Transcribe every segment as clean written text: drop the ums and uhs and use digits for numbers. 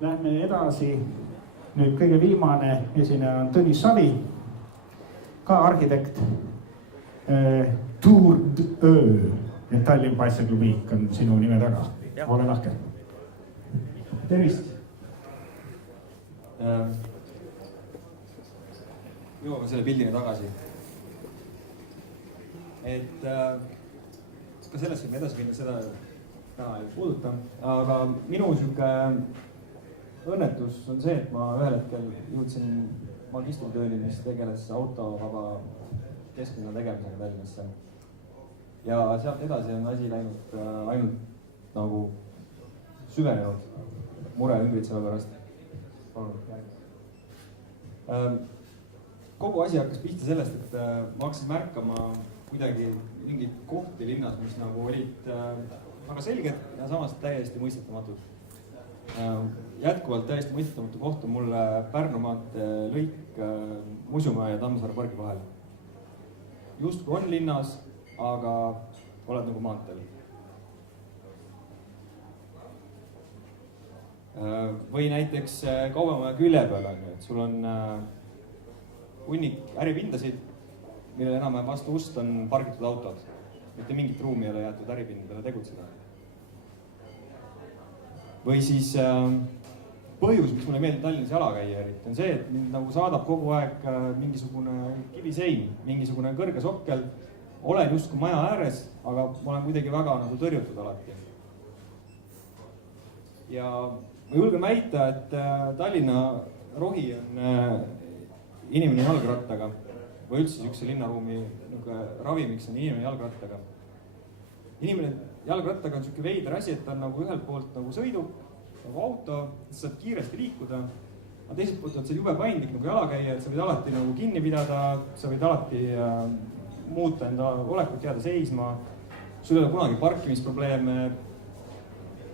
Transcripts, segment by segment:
Lähme edasi. Nüüd kõige viimane esineja on Tõnis Savi, ka arhitekt. Tour d'Öö ja Tallinn Paisaklubiik on sinu nime taga. Ole lahke. Tervist. Jõuame selle pildini tagasi. Et ka sellest võime edasi minna, seda täna ei puuduta. Aga minu siuke õnnetus on see, et ma ühel hetkel jõudsin magistritööni, mis tegeles autovaba kesklinna tegemisega Tallinnasse. Ja sealt edasi on asi läinud ainult nagu süvenenud mure ümbritseva pärast. Kogu asi hakkas pihta sellest, et ma hakkasin märkama kuidagi mingid kohti linnas, mis nagu olid väga selged ja samas täiesti mõistetamatud. Jätkuvalt täiesti mõistetamatu koht on mulle Pärnu maantee lõik Musumäe ja Tammsaare pargi vahel. Justkui on linnas, aga oled nagu maanteel. Või näiteks Kaubamaja külje peal on, et sul on hunnik äripindasid, millele enam vastu ust on pargitud autod. Mitte mingit ruumi ei ole jäetud äripindadele tegutseda. Või siis põhjus, miks mulle meeldib Tallinnas jala käia eriti, on see, et mind nagu saadab kogu aeg mingisugune kivisein, mingisugune kõrge sokkel. Olen justkui maja ääres, aga ma olen kuidagi väga nagu tõrjutud alati. Ja ma julgen väita, et Tallinna rohi on inimene jalgrattaga või üldse niisuguse linnaruumi ravimiks on inimene jalgrattaga. Inimene jalgrattaga on niisugune veider asi, et ta on nagu ühelt poolt nagu sõidub, nagu auto, sa saad kiiresti liikuda, aga teiselt poolt on see jube paindlik nagu jalakäija, et sa võid alati nagu kinni pidada, sa võid alati muuta enda olekut, jääda seisma, sul ei ole kunagi parkimisprobleeme,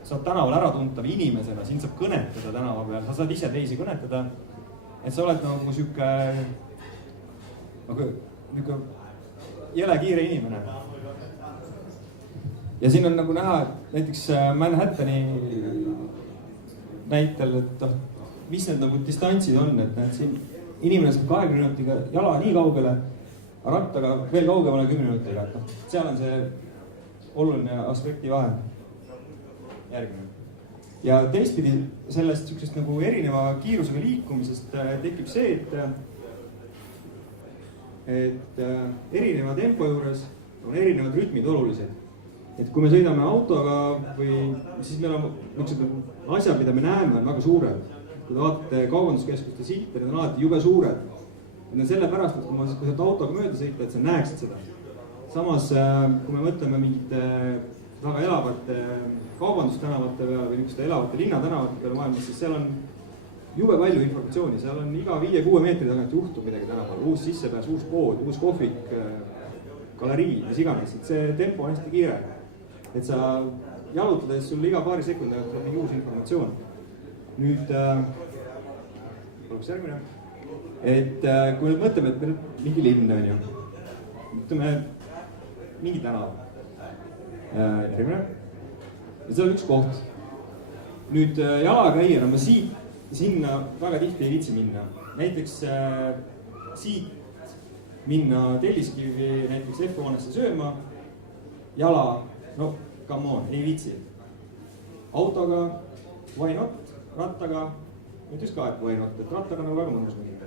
sa oled tänaval äratuntav inimesena, sind saab kõnetada tänava peal, sa saad ise teisi kõnetada, et sa oled nagu siuke jõle kiire inimene. Ja siin on nagu näha, et näiteks Manhattani näitel, et mis need nagu distantsid on, et näed siin inimene saab 20 minutiga jala nii kaugele, rattaga veel kaugemale 10 minutiga, et seal on see oluline aspekti vahe. Järgmine. Ja teistpidi sellest siuksest nagu erineva kiirusega liikumisest tekib see, et erineva tempo juures on erinevad rütmid olulised. Et kui me sõidame autoga või siis meil on niisugused asjad, mida me näeme, on väga suured. Kui te vaatate kaubanduskeskuste silte, need on alati jube suured. Need on sellepärast, et kui sealt autoga mööda sõita, et sa näeksid seda. Samas, kui me mõtleme mingite väga elavate kaubandustanavate peale või niisuguste elavate linnatänavate peale maailmas, siis seal on jube palju informatsiooni. Seal on iga 5-6 meetri tagant juhtub midagi tänaval. Uus sissepääs, uus pood, uus kohvik, galerii, mis iganes. See tempo on hästi kiire. Et sa jalutades sul iga paari sekundi tuleb mingi uus informatsioon. Nüüd, paluks järgmine. Et kui nüüd mõtleme, et meil mingi linn on ju, ütleme mingi tänav. Järgmine. Ja see on üks koht. Nüüd jalakäijana ma siit sinna väga tihti ei viitsi minna. Näiteks siit minna Telliskivi näiteks F-hoonesse sööma, jala, no come on, ei viitsi. Autoga, why not, rattaga, ütleks ka, et why not, et rattaga nagu väga mõnus minna.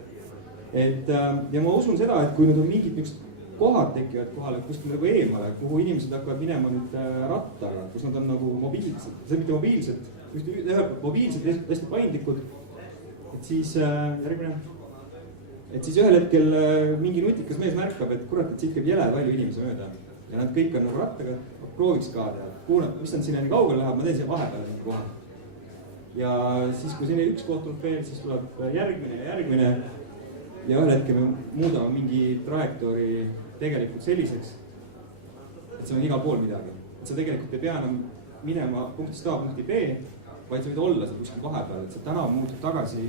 Ja ma usun seda, et kui nüüd on mingid niisugused kohad tekivad kohale, kuskil nagu eemale, kuhu inimesed hakkavad minema nüüd rattaga, kus nad on nagu mobiilsed, see mitte mobiilsed, mobiilsed, hästi paindlikud, et siis järgmine. Et siis ühel hetkel mingi nutikas mees märkab, et kurat, et siit käib jõle palju inimese mööda ja nad kõik on nagu rattaga, prooviks ka teha, kuulad, mis on sinna nii kaugele läheb, ma teen siia vahepeal mingi koha. Ja siis, kui sinna üks koht tuleb veel, siis tuleb järgmine ja järgmine ja ühel hetkel me muudame mingi trajektoori tegelikult selliseks, et see on igal pool midagi. Et sa tegelikult ei pea enam minema punktist A punkti B, vaid sa võid olla seal kuskil vahepeal, et see tänav muutub tagasi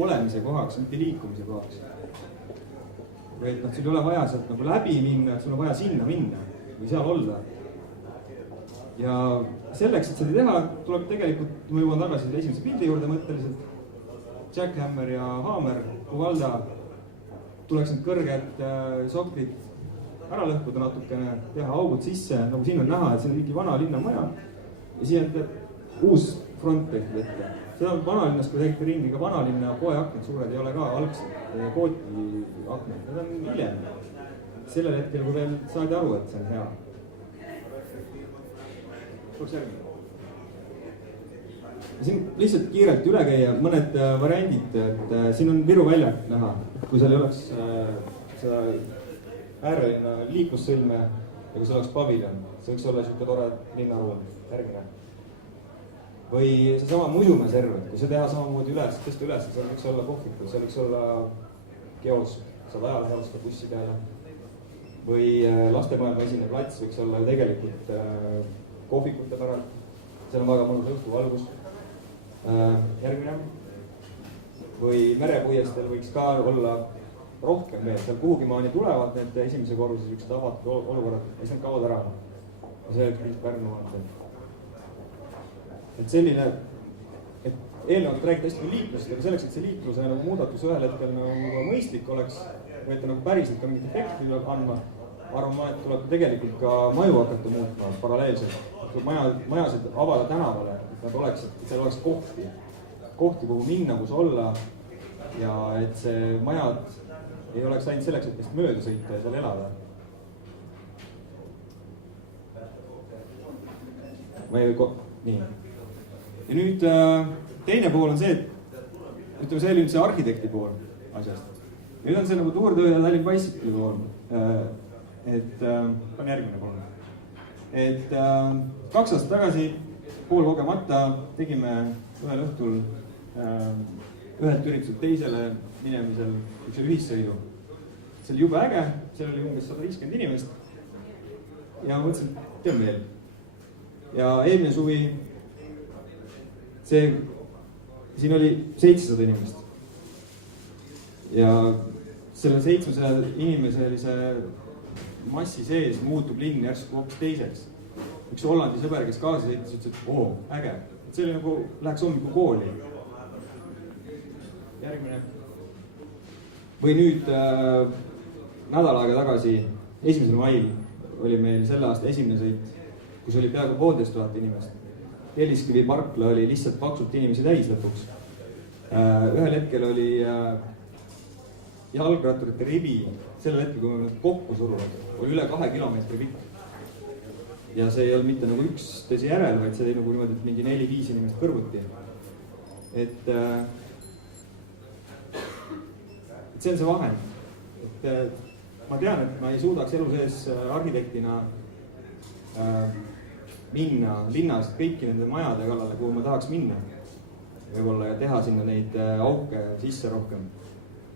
olemise kohaks, mitte liikumise kohaks. Või et sul ei ole vaja sealt nagu läbi minna, sul on vaja sinna minna või seal olla. ja selleks, et seda teha, tuleb tegelikult, ma jõuan tagasi selle esimese pildi juurde mõtteliselt, Jackhammer ja Hammer, Kuvalda, tuleks need kõrged soklid ära lõhkuda natukene, teha augud sisse, nagu siin on näha, et siin on mingi vana linnamaja ja siia teeb uus front tehtud ette. Seda on vanalinnas, kui tegite ringi ka vanalinna poeaknad suured ei ole ka algselt kooti aknad, need on hiljem. Sellel hetkel, kui veel saadi aru, et see on hea. Tuleks järgmine. Siin lihtsalt kiirelt üle käia mõned variandid, et siin on Viru väljak näha, kui seal ei oleks seda äärelinna liiklussõlme ja kui see oleks paviljon, see võiks olla siuke tore linnaruum, järgmine. Või seesama Musumäe serv, et kui see teha samamoodi üles, tõsta üles, seal võiks olla kohvikud, seal võiks olla kiosk, saab ajalehe osta bussi peale. Või Lastemaailma esine plats võiks olla tegelikult kohvikute päralt, seal on väga mõnus õhtuvalgus. Järgmine. Või merepuiestel võiks ka olla rohkem veel, seal kuhugi maani tulevad need esimese korruse üks avatud olukorrad ja siis nad kaovad ära. Ja see oleks Pärnu on. Et selline, et eelnevalt räägiti hästi liiklusest, aga selleks, et see liikluse nagu muudatus ühel hetkel nagu mõistlik oleks, või et ta nagu päriselt ka mingit efekti tuleb andma, arvan ma, et tuleb tegelikult ka maju hakata muutma paralleelselt. Majasid avada tänavale, et nad oleksid, et seal oleks kohti, kuhu minna, kus olla ja et see majad ei oleks ainult selleks, et neist mööda sõita ja seal elada. Nii. Ja nüüd teine pool on see, et ütleme, see oli nüüd see arhitekti pool asjast. Nüüd on see nagu tuurtöö ja Tallinn Bicycle'i pool. Et on järgmine pool. Et 2 aastat tagasi pool kogemata tegime ühel õhtul ühelt ürituselt teisele minemisel üks ühissõidu. See oli jube äge, seal oli umbes 150 inimest ja mõtlesin, teeme veel. Ja eelmine suvi siin oli 700 inimest. Ja selle 700 inimeselise massi sees muutub linn järsku hoopis teiseks. Üks Hollandi sõber, kes kaasa sõitis, ütles, et äge. See oli nagu, läheks hommiku kooli. Järgmine. Või nüüd nädal aega tagasi, 1. mail oli meil selle aasta esimene sõit, kus oli peaaegu 1500 inimest. Telliskivi parkla oli lihtsalt paksult inimesi täis lõpuks. Ühel hetkel oli jalgratturite rivi, sellel hetkel, kui me need kokku suruvad, oli üle 2 kilomeetri pikk. Ja see ei olnud mitte nagu üksteise järel, vaid see oli nagu niimoodi, et mingi 4-5 inimest kõrvuti. Et see on see vahend. Et ma tean, et ma ei suudaks elu sees arhitektina minna linnas kõiki nende majade kallale, kuhu ma tahaks minna. Võib-olla ja teha sinna neid auke sisse rohkem.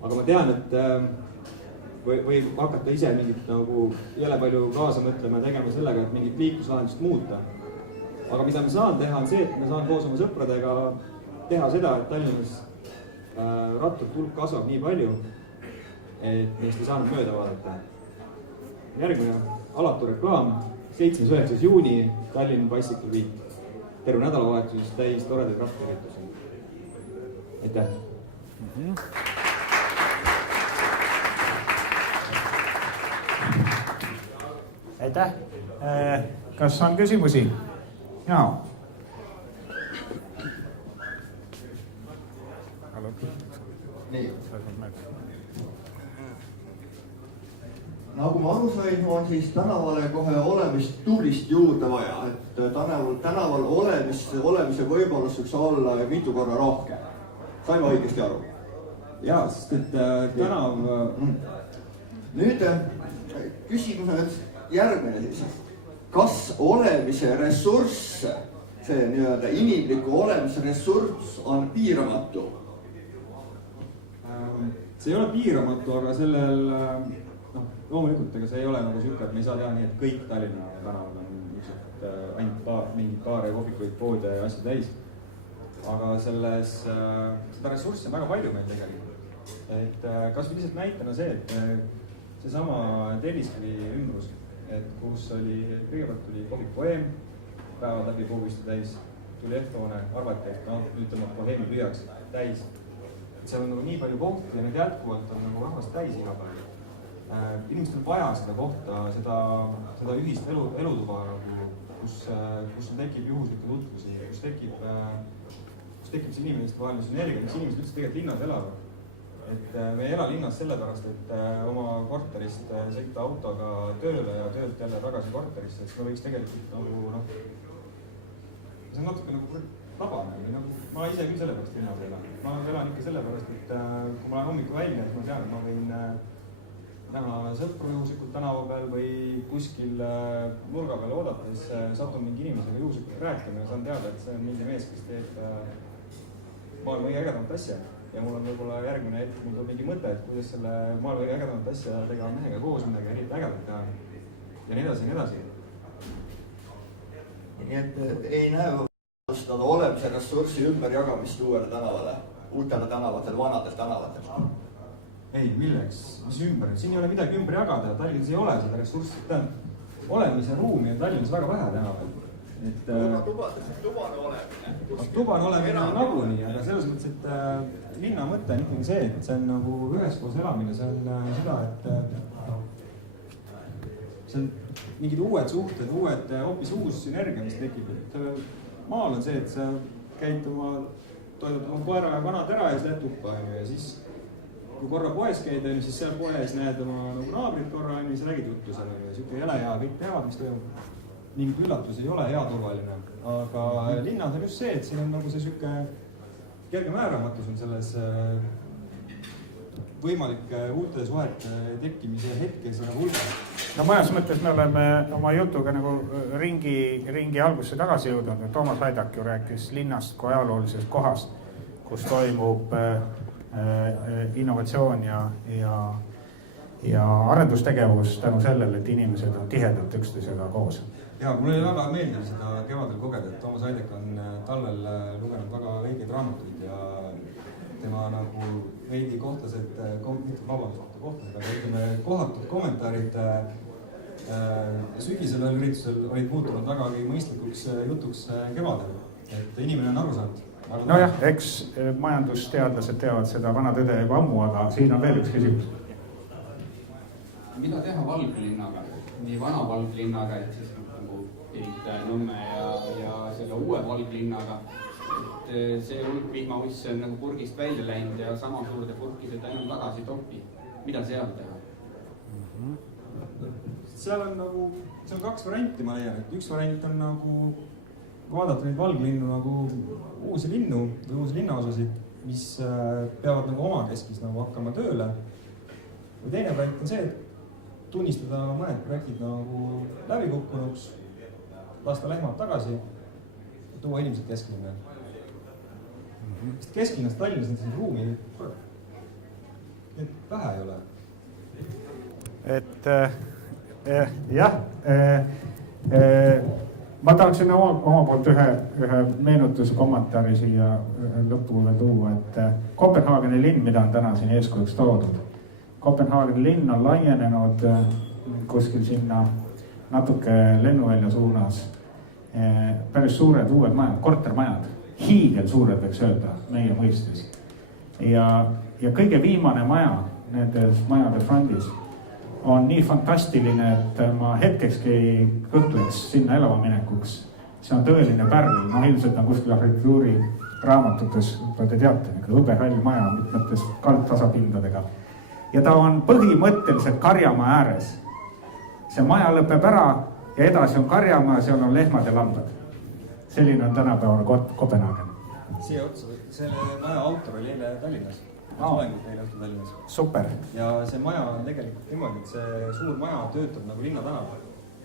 Aga ma tean, et või hakata ise mingit nagu jälle palju kaasa mõtlema ja tegema sellega, et mingit liikluslahendust muuta. Aga mida ma saan teha on see, et ma saan koos oma sõpradega teha seda, et Tallinnas ratturite hulk kasvab nii palju, et neist ei saanud mööda vaadata. Järgmine alatu reklaam, 7.9. juuni Tallinn Bicycle Week. Terve nädalavahetuses täis toredaid ratturitusi. Aitäh! Aitäh! Kas on küsimusi? Jaa. Nii. Nagu ma aru sain, on siis tänavale kohe olemist tuulist juurde vaja, et tänaval olemise võimalus võiks olla mitu korra rohkem. Sain ma õigesti aru? Jaa, sest et tänav... Nüüd küsimus on järgmine siis. Kas olemise ressurss, see nii-öelda inimliku olemise ressurss on piiramatu? See ei ole piiramatu, aga sellel... Loomulikult, ega see ei ole nagu siuke, et me ei saa teha nii, et kõik Tallinna tänaval on ainult mingid baare, kohvikuid, poode ja asju täis. Aga seda ressurssi on väga palju meil tegelikult. Et kas või lihtsalt näitena see, et seesama Telliskivi ümbrus, et kus oli, kõigepealt tuli kohvik Poem, päevad läbi puuvistu täis, tuli F-hoone, arvati, et noh, nüüd tõmbab boheemi lüüaks täis. Seal on nagu nii palju kohti ja need jätkuvalt on nagu rahvast täis iga päev. Inimestel on vaja seda kohta, seda ühist elutuba, kus tekib juhuslikke tutvusi, kus tekib see inimeste vaheline sünergia, mis inimesed üldse tegelikult linnas elavad. Et me ei ela linnas sellepärast, et oma korterist sõita autoga tööle ja töölt jälle tagasi korterisse, et me võiks tegelikult nagu see on natuke nagu vabane või nagu ma ise küll sellepärast linnas elan. Ma elan ikka sellepärast, et kui ma lähen hommiku välja, et ma tean, et ma võin näha sõpru juhuslikult tänava peal või kuskil nurga peal oodates satun mingi inimesega juhuslikult rääkima ja saan teada, et see on mingi mees, kes teeb maailma kõige ägedamat asja. Ja mul on võib-olla järgmine hetk, mul on mingi mõte, et kuidas selle maailma kõige ägedamat asja tegema mehega koos midagi eriti ägedat teha. Ja nii edasi ja nii edasi. Nii et ei näe seda olemise ressurssi ümberjagamist uutele tänavatel, vanadel tänavatel. Ei, milleks? Mis ümber? Siin ei ole midagi ümber jagada ja Tallinnas ei ole seda ressurssi. Olemise ruumi on Tallinnas väga vähe tänaval. Tubane olemine. Tubane olemine on nagunii, aga selles mõttes, et linna mõte on ikkagi see, et see on nagu üheskoos elamine, see on seda, et see on mingid uued suhted, hoopis uus sünergia, mis tekib. Maal on see, et sa käid toidad oma koera ja vanad ära ja siis lähed tuppa ja siis kui korra poes käid, siis seal poes näed oma naabrit korra ja siis räägid juttu seal ja siuke jõle ja kõik teavad, mis toimub. Mingit üllatus ei ole hea turvaline, aga linnas on just see, et siin on nagu see siuke kerge määramatus on selles võimalike uute suhete tekkimise hetkes nagu hulgas. No mõnes mõttes me oleme oma jutuga nagu ringi algusse tagasi jõudnud. Toomas Haidak ju rääkis linnast kui ajaloolisest kohast, kus toimub innovatsioon ja arendustegevus tänu sellele, et inimesed on tihedalt üksteisega koos. Ja, mulle väga meeldib seda kevadel kogeda, et Toomas Haidak on talvel lugenud väga õigeid raamatuid ja tema nagu veidi kohtased, aga ütleme kohatud kommentaarid sügisel üritusel olid muutunud vägagi mõistlikuks jutuks kevadel, et inimene on aru saanud. Nojah, eks majandusteadlased teavad seda vana tõde juba ammu, aga siin on veel üks küsimus. Mida teha valglinnaga, nii vana valglinnaga, et siis Nõmme ja selle uue valglinnaga, et see hulk vihmauss on nagu purgist välja läinud ja sama suurde purki seda enam tagasi topi. Mida seal teha? Seal on nagu, see on kaks varianti, ma leian, et üks variant on nagu vaadata neid valglinnu nagu uusi linnu või uusi linnaosasid, mis peavad nagu omakeskis nagu hakkama tööle. Või teine variant on see, et tunnistada mõned projektid nagu läbikukkunuks, lasta lehmad tagasi ja tuua inimesed kesklinna. Kesklinnast Tallinnas on ruumi vähe ei ole. Et jah, ma tahaksin oma poolt ühe meenutuse kommentaari siia lõppu veel tuua, et Kopenhaageni linn, mida on täna siin eeskujuks toodud. Kopenhaageni linn on laienenud kuskil sinna natuke lennuvälja suunas. Päris suured uued majad, kortermajad, hiigel suured võiks öelda meie mõistes. Ja kõige viimane maja nendes majade frondis on nii fantastiline, et ma hetkekski ei kõhtleks sinna elava minekuks. See on tõeline pärl, ilmselt on kuskil arhitektuuri raamatutes, te teate, hõbehall maja mitmetes kaldtasapindadega. Ja ta on põhimõtteliselt Karjamaa ääres. See maja lõpeb ära ja edasi on Karjamaa, seal on lehmad ja lambad. Selline on tänapäevane Kopenhaagen. Siia otsa, selle maja autor oli eile Tallinnas. Solengut eile õhtul Tallinnas. Super. Ja see maja on tegelikult niimoodi, et see suur maja töötab nagu linnatänava.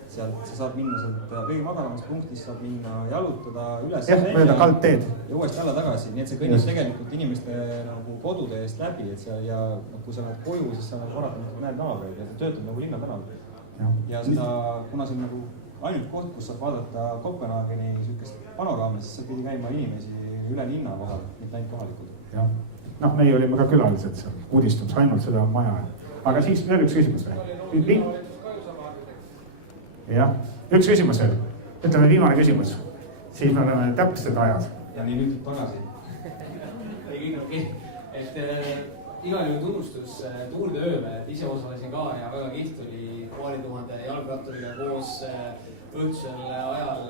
Sealt sa saad minna sealt kõige madalamast punktist, saad minna jalutada üles mööda kaldteed. Ja uuesti alla tagasi. Nii et see kõnnib tegelikult inimeste nagu kodude eest läbi, et ja kui sa lähed koju, siis sa korrata näed naabreid ja see töötab nagu linnatänava. Ja seda, kuna see on nagu ainult koht, kus saab vaadata Kopenhaageni sükest panoraami, siis sa pidi käima inimesi üle linna vahel, mitte ainult kohalikud. Jah. Meie olime ka külalised seal, uudistums ainult seda maja. Aga siis veel üks küsimus või? Jah, üks küsimus veel. Ütleme viimane küsimus. siis me oleme täpselt ajas. ja nii nüüd tagasi. ei, kõik okei. Et igal juhul tunnustus Tour de Ööle, et ise osalesin ka ja väga kihvt oli paari tuhande jalgratturiga koos õhtusel ajal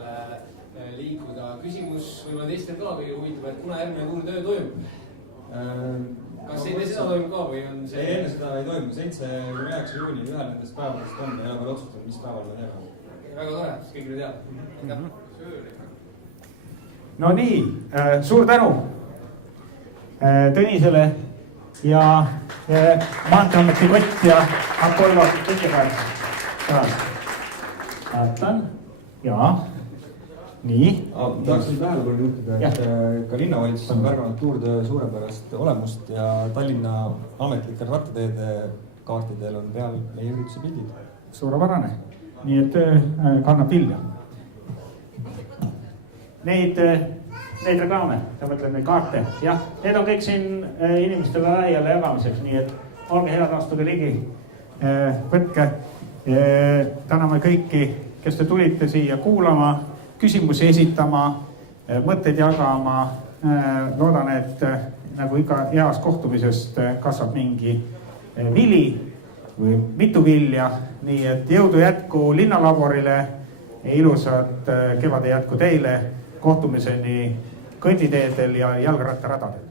liikuda. Küsimus võib-olla teistel ka kõige huvitav, et kuna järgmine Tour de Öö toimub? Kas enne seda toimub ka või on see? Enne seda ei toimu, 7-9 juuni ühel nendest päevadest on, ei ole veel otsustatud, mis päeval me teeme. Väga tore, siis kõigile teada. No nii, suur tänu Tõnisele ja Maanteeameti Kott ja Apollo kõigepealt. Vaatan, jaa, nii. Tahaks nüüd tähelepanu juhtida, et ka linnavalitsus on märganud Tour de suurepärast olemust ja Tallinna ametlikel rattateede kaartidel on peal meie ürituse pildid. Suurepärane, nii et kannab vilja. Neid reklaame, sa mõtled neid kaarte, jah, need on kõik siin inimestele laiale jagamiseks, nii et olge head, astuge ligi, võtke. Täname kõiki, kes te tulite siia kuulama, küsimusi esitama, mõtteid jagama. Loodan, et nagu iga heas kohtumisest kasvab mingi vili või mitu vilja, nii et jõudu jätku linnalaborile, ilusat kevade jätku teile. Kohtumiseni kõnniteedel ja jalgrattaradadel.